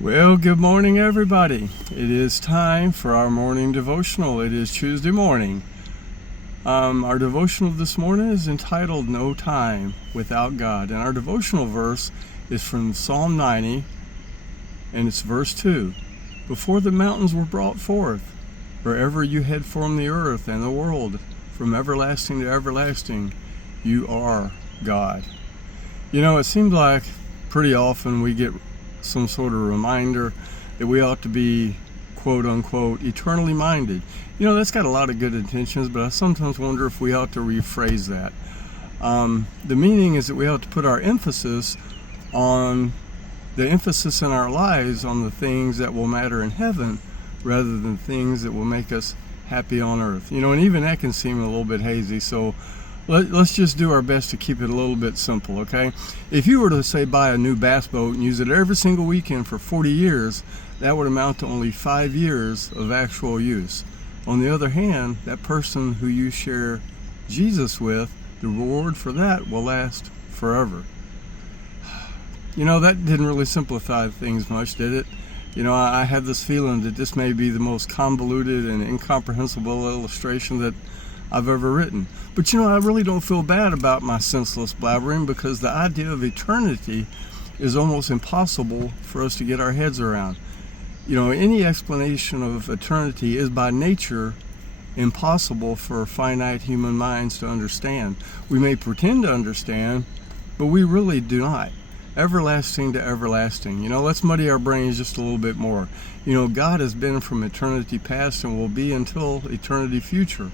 Well, good morning, everybody. It is time for our morning devotional. It is Tuesday morning. Our devotional this morning is entitled No Time Without God. And our devotional verse is from Psalm 90, and it's verse 2. Before the mountains were brought forth, wherever you had formed the earth and the world, from everlasting to everlasting, you are God. You know, it seems like pretty often we get some sort of reminder that we ought to be, quote unquote, eternally minded. You know, that's got a lot of good intentions, but I sometimes wonder if we ought to rephrase that. The meaning is that we ought to put our emphasis on the emphasis in our lives on the things that will matter in heaven rather than things that will make us happy on earth. You know, and even that can seem a little bit hazy, so let's just do our best to keep it a little bit simple, okay? If you were to, say, buy a new bass boat and use it every single weekend for 40 years, that would amount to only 5 years of actual use. On the other hand, that person who you share Jesus with, the reward for that will last forever. You know, that didn't really simplify things much, did it? You know, I had this feeling that this may be the most convoluted and incomprehensible illustration that I've ever written. But you know, I really don't feel bad about my senseless blabbering, because the idea of eternity is almost impossible for us to get our heads around. You know, any explanation of eternity is by nature impossible for finite human minds to understand. We may pretend to understand, but we really do not. Everlasting to everlasting. You know, let's muddy our brains just a little bit more. You know, God has been from eternity past and will be until eternity future.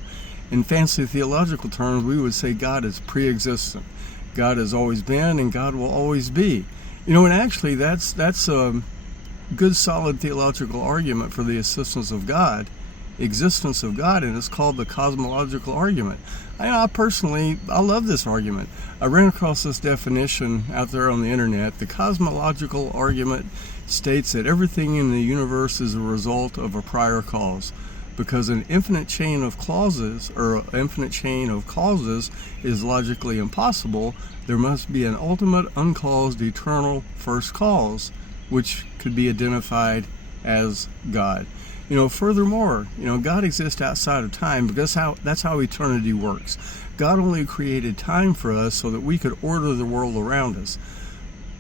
In fancy theological terms, we would say God is pre-existent. God has always been and God will always be. You know, and actually that's a good solid theological argument for the existence of God, and it's called the cosmological argument. I personally love this argument. I ran across this definition out there on the internet. The cosmological argument states that everything in the universe is a result of a prior cause. Because an infinite chain of causes is logically impossible, there must be an ultimate uncaused eternal first cause, which could be identified as God. You know, furthermore, you know, God exists outside of time because that's how eternity works. God only created time for us so that we could order the world around us.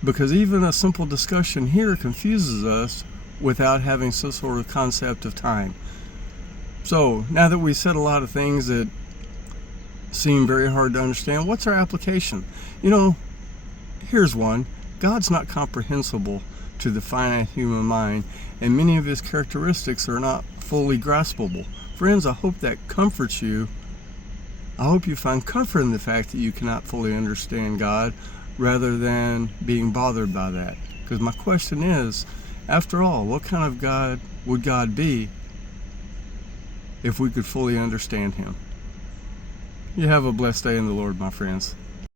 Because even a simple discussion here confuses us without having some sort of concept of time. So, now that we said a lot of things that seem very hard to understand, what's our application? You know, here's one. God's not comprehensible to the finite human mind, and many of his characteristics are not fully graspable. Friends, I hope that comforts you. I hope you find comfort in the fact that you cannot fully understand God rather than being bothered by that. Because my question is, after all, what kind of God would God be if we could fully understand him? You have a blessed day in the Lord, my friends.